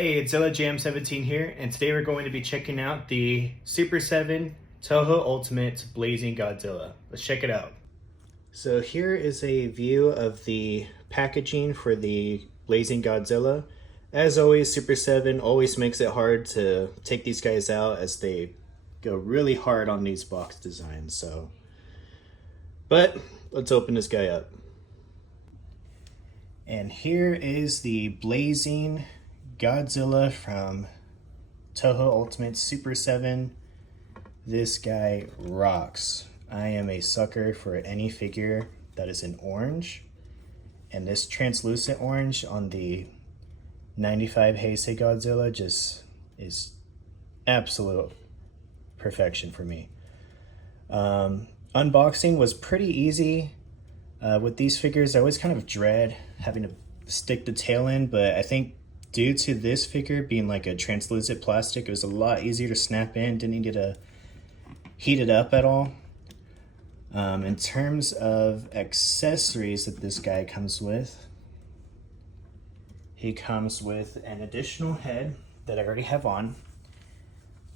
Hey, it's Jam17 here, and today we're going to be checking out the Super 7 Toho Ultimate Blazing Godzilla. Let's check it out. So here is a view of the packaging for the Blazing Godzilla. As always, Super 7 always makes it hard to take these guys out as they go really hard on these box designs. But let's open this guy up. And here is the Blazing Godzilla from Toho Ultimate Super 7. This guy rocks. I am a sucker for any figure that is in orange, and this translucent orange on the 95 Heisei Godzilla just is absolute perfection for me. Unboxing was pretty easy. With these figures, I always kind of dread having to stick the tail in, but I think due to this figure being like a translucent plastic, it was a lot easier to snap in, didn't need to heat it up at all. In terms of accessories that this guy comes with, he comes with an additional head that I already have on.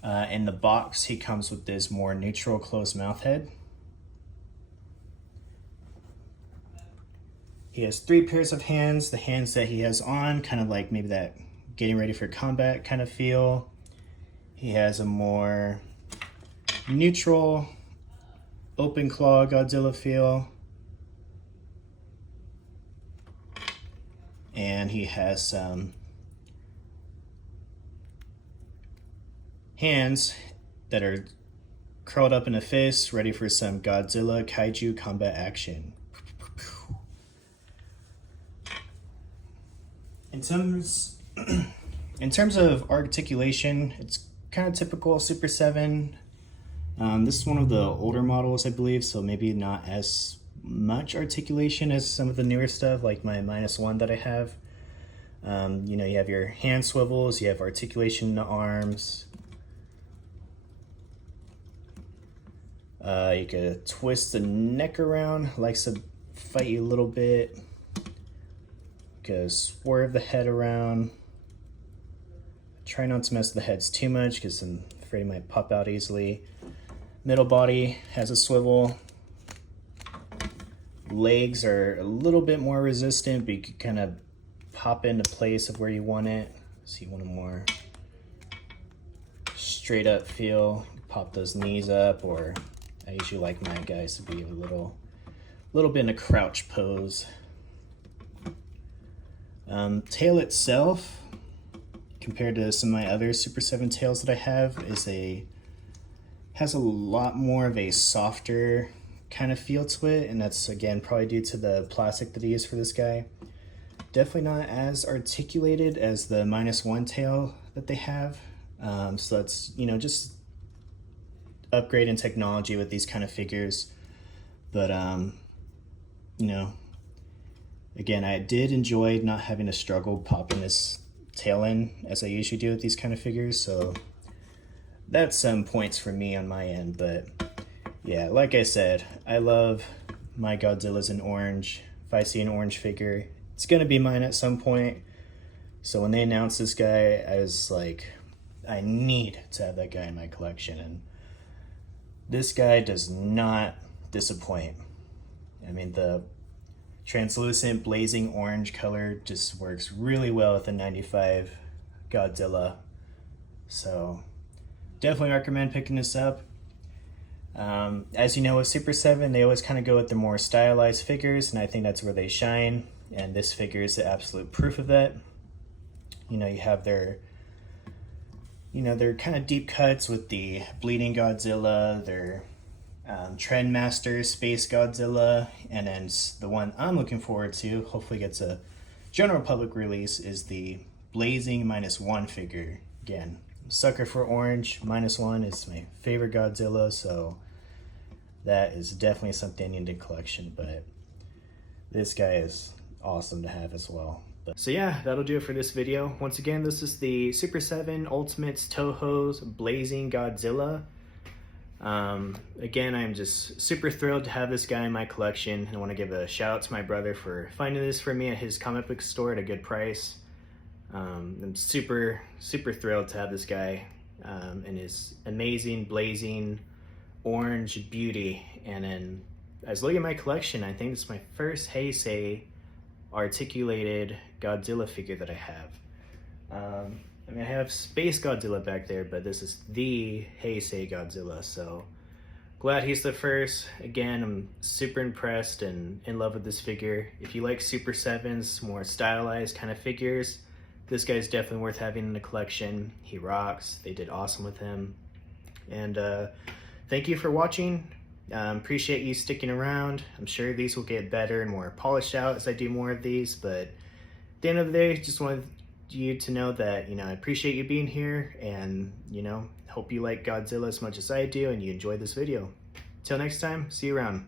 In the box, he comes with this more neutral closed mouth head. He has 3 pairs of hands. The hands that he has on, kind of like maybe that getting ready for combat kind of feel. He has a more neutral, open claw Godzilla feel. And he has some hands that are curled up in a fist, ready for some Godzilla kaiju combat action. In terms of articulation, it's kind of typical Super 7. This is one of the older models, I believe, so maybe not as much articulation as some of the newer stuff, like my -1 that I have. You know, you have your hand swivels, you have articulation in the arms. You could twist the neck around, likes to fight you a little bit. Swerve the head around. Try not to mess with the heads too much because I'm afraid it might pop out easily. Middle body has a swivel. Legs are a little bit more resistant, but you can kind of pop into place of where you want it. So you want a more straight up feel. Pop those knees up, or I usually like my guys to be a little bit in a crouch pose. Tail itself, compared to some of my other Super 7 tails that I have, has a lot more of a softer kind of feel to it, and that's again probably due to the plastic that he used for this guy. Definitely not as articulated as the -1 tail that they have. So that's, you know, just upgrade in technology with these kind of figures. But you know, again, I did enjoy not having to struggle popping this tail in as I usually do with these kind of figures, so that's some points for me on my end. But yeah, like I said, I love my Godzillas in orange. If I see an orange figure, it's gonna be mine at some point. So when they announced this guy, I was like, I need to have that guy in my collection, and this guy does not disappoint. I mean, the translucent blazing orange color just works really well with the 95 Godzilla. So definitely recommend picking this up. As you know, with Super 7, they always kind of go with the more stylized figures, and I think that's where they shine, and this figure is the absolute proof of that. You know, you have their kind of deep cuts with the bleeding Godzilla, their Trendmaster Space Godzilla, and then the one I'm looking forward to, hopefully gets a general public release, is the Blazing -1 figure. Again, I'm a sucker for orange. -1 is my favorite Godzilla, so that is definitely something I need in collection, but this guy is awesome to have as well. So yeah, that'll do it for this video. Once again, this is the Super 7 Ultimates Toho's Blazing Godzilla. Again, I'm just super thrilled to have this guy in my collection. I want to give a shout out to my brother for finding this for me at his comic book store at a good price. I'm super thrilled to have this guy in his amazing blazing orange beauty. And then I was looking at my collection. I think it's my first Heisei articulated Godzilla figure that I have. I mean, I have Space Godzilla back there, but this is the Heisei Godzilla, so glad he's the first. Again, I'm super impressed and in love with this figure. If you like Super 7s, more stylized kind of figures, this guy's definitely worth having in the collection. He rocks. They did awesome with him. And thank you for watching. Appreciate you sticking around. I'm sure these will get better and more polished out as I do more of these, but at the end of the day, just wanted you to know that, I appreciate you being here, and, hope you like Godzilla as much as I do and you enjoyed this video. Till next time, see you around.